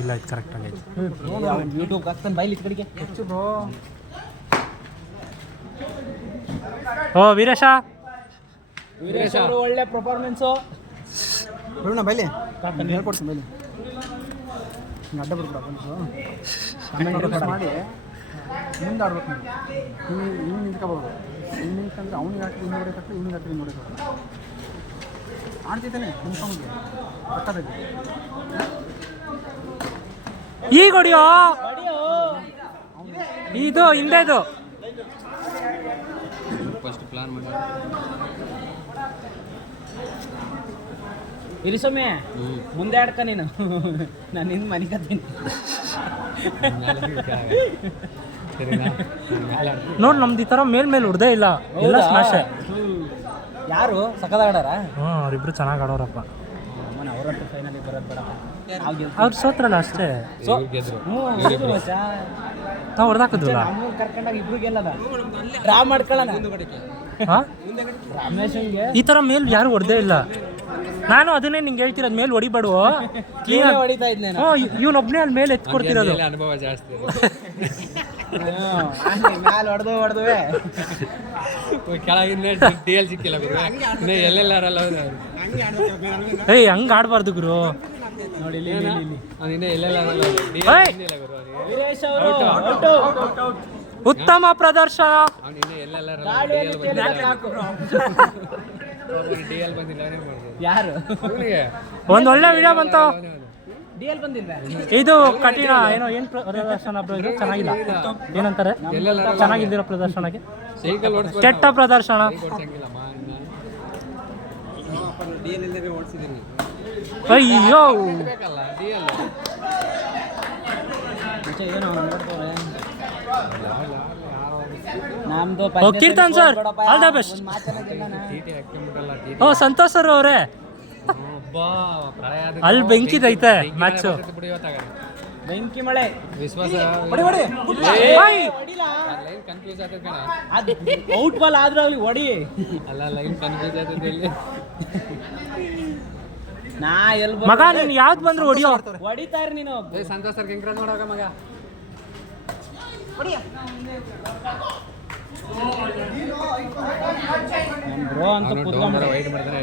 ಇಲ್ಲ ಇದು ಕರೆಕ್ಟ್ ಆಗೈತೆ. ಯೂಟ್ಯೂಬ್ ಹಾಕ್ತಾನೆ ಬೈಲಿ ಕಡೆಗೆ ಹೆಚ್ಚು ಬ್ರೋ. ಓ ವೀರೇಶ ಅವರು ಒಳ್ಳೆ ಪರ್ಫಾರ್ಮೆನ್ಸು. ಬಿಡೋಣ ಬೈಲಿ ಹೇಳ್ಕೊಡ್ತೀನಿ ಬೈಲಿ ಅಡ್ಡ ಬಿಡ್ಬಿಡ ಮಾಡಿ ಮುಂದೆ ಆಡ್ಬೇಕು ನೀವು ಇವ್ನು ನಿಂತ್ಕೋಬೋದು. ಇವ್ನು ನಿಂತ್ಕೊಂಡ್ರೆ ಅವ್ನಿಗೆ ಹಾಕಿ ಹಿಂದೆ ಹೊಡೆಯಕ್ಕೆ ಇವ್ನಿಗೆ ಹಾಕಿ ಹಿಂದೆ ಹೊಡೆಯಕ್ಕೆ ಆಡ್ತಿದ್ದಾನೆ ನಿಂತ್ಕೊಂಡ್ರೆ ಪಕ್ಕದಲ್ಲಿ ಈಗ ಹೊಡಿಯೋ ಇದು ಹಿಂದೆದು ಫಸ್ಟ್ ಪ್ಲಾನ್ ಮಾಡಿ ಇರಿಸೊಮ್ಮೆ ಮುಂದೆ ಆಡ್ಕ ನೀನು. ನಾನು ನಿನ್ನ ಮನೆ ಕತ್ತೀನಿ ನೋಡಿ ನಮ್ದು ಈ ಥರ ಮೇಲ್ ಹೊಡೆದೇ ಇಲ್ಲ, ಎಲ್ಲ ಸ್ಮ್ಯಾಶ್. ಯಾರು ಸಕದ ಆಡಾರ? ಹ್ಞೂ ಅವ್ರಿಬ್ರು ಚೆನ್ನಾಗಿ ಆಡೋರಪ್ಪ. ಅವರಂತೂ ಫೈನಲಿಗೆ ಬರೋದು ಬೇಡ. ಅವ್ರು ಸೋತ್ರಲ್ಲ ಅಷ್ಟೇ. ನಾವು ಹೊಡೆದಾಕಿದ್ವಲ್ಲ ಕರ್ಕೊಂಡಾಗ ಇಬ್ರು ಗೆಲ್ಲದ ಡ್ರಾ ಮಾಡ್ಕೊಳ್ಳೋಣ. ರಮೇಶನ್ಗೆ ಈ ಥರ ಮೇಲ್ ಯಾರು ಹೊಡೆದೇ ಇಲ್ಲ. ನಾನು ಅದನ್ನೇ ನಿಂಗೆ ಹೇಳ್ತಿರೋದು, ಮೇಲೆ ಹೊಡಿಬೇಡುವ. ಹೊಡಿತಾ ಇದ್ದೆ ಇವನೊಬ್ಬನೇ ಅಲ್ಲಿ ಮೇಲೆ ಎತ್ಕೊಡ್ತಿರೋದು. ಅನುಭವ ಜಾಸ್ತಿ ಮ್ಯಾಲೆ ಹೊಡೆದುವೆ ಕೆಳಗಿನ DL ಸಿಕ್ಕಿಲ್ಲ ಗುರು. ಎಲ್ಲೆಲ್ಲಾರಲ್ಲ ಏಯ್ ಹಂಗೆ ಆಡಬಾರ್ದು ಗುರು. ನೋಡಿ ಅವನಿನ್ನ ಎಲ್ಲೆಲ್ಲಾರಲ್ಲ ವೀರೇಶ್ ಅವರು ಉತ್ತಮ ಪ್ರದರ್ಶನ. ಅವನಿನ್ನ ಎಲ್ಲೆಲ್ಲಾರಲ್ಲ DL ಬಂದಿಲ್ಲ ಯಾರು ಒಂದು ಒಳ್ಳೆ ವಿಡಿಯೋ ಬಂತು. DL ಬಂದಿಲ್ಲ. ಇದು ಕಠಿಣ ಏನು ಪ್ರದರ್ಶನ ಬ್ರೋ, ಇದು ಚೆನ್ನಾಗಿಲ್ಲ. ಏನಂತಾರೆ ಚೆನ್ನಾಗಿಲ್ದಿರೋ ಪ್ರದರ್ಶನಕ್ಕೆ ಸೈಕಲ್ ಕೆಟ್ಟ ಪ್ರದರ್ಶನ. ಓಡಿಸಿದ್ದೀನಿ ಅಯ್ಯೋ ನಮ್ದು Keerthan sir all the best. ಓ ಸಂತೋಷ್ ಸರ್ ಅವರೇ ಅಲ್ಲಿ ಬೆಂಕಿದೈತೆ ಮ್ಯಾಚು. ಬೆಂಕಿ ಮಳೆ ವಿಶ್ವಾಸ ಕನ್ಫ್ಯೂಸ್ ಆಗ್ತದೆ ಕಣ. ಔಟ್ ಬಾಲ್ ಆದ್ರೂ ಅಲ್ಲಿ ಹೊಡಿ. ಅಲ್ಲ ಲೈನ್ ಕನ್ಫ್ಯೂಸ್ ಆಗ್ತದೆ ಇಲ್ಲಿ. ನಾ ಎಲ್ಲಿ ಮಗ ನೀನು ಯಾವ್ದು ಬಂದ್ರು ಹೊಡಿಯೋ. ಹೊಡಿತಾರ ನೀನು. ಸಂತೋಷ್ ಸರ್ ಹೆಂಗ್ ನೋಡೋಗ ಮಗ. ಬ್ರೋ ಅಂತ ವೈಟ್ ಮಾಡ್ತಾರೆ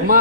ಅಮ್ಮ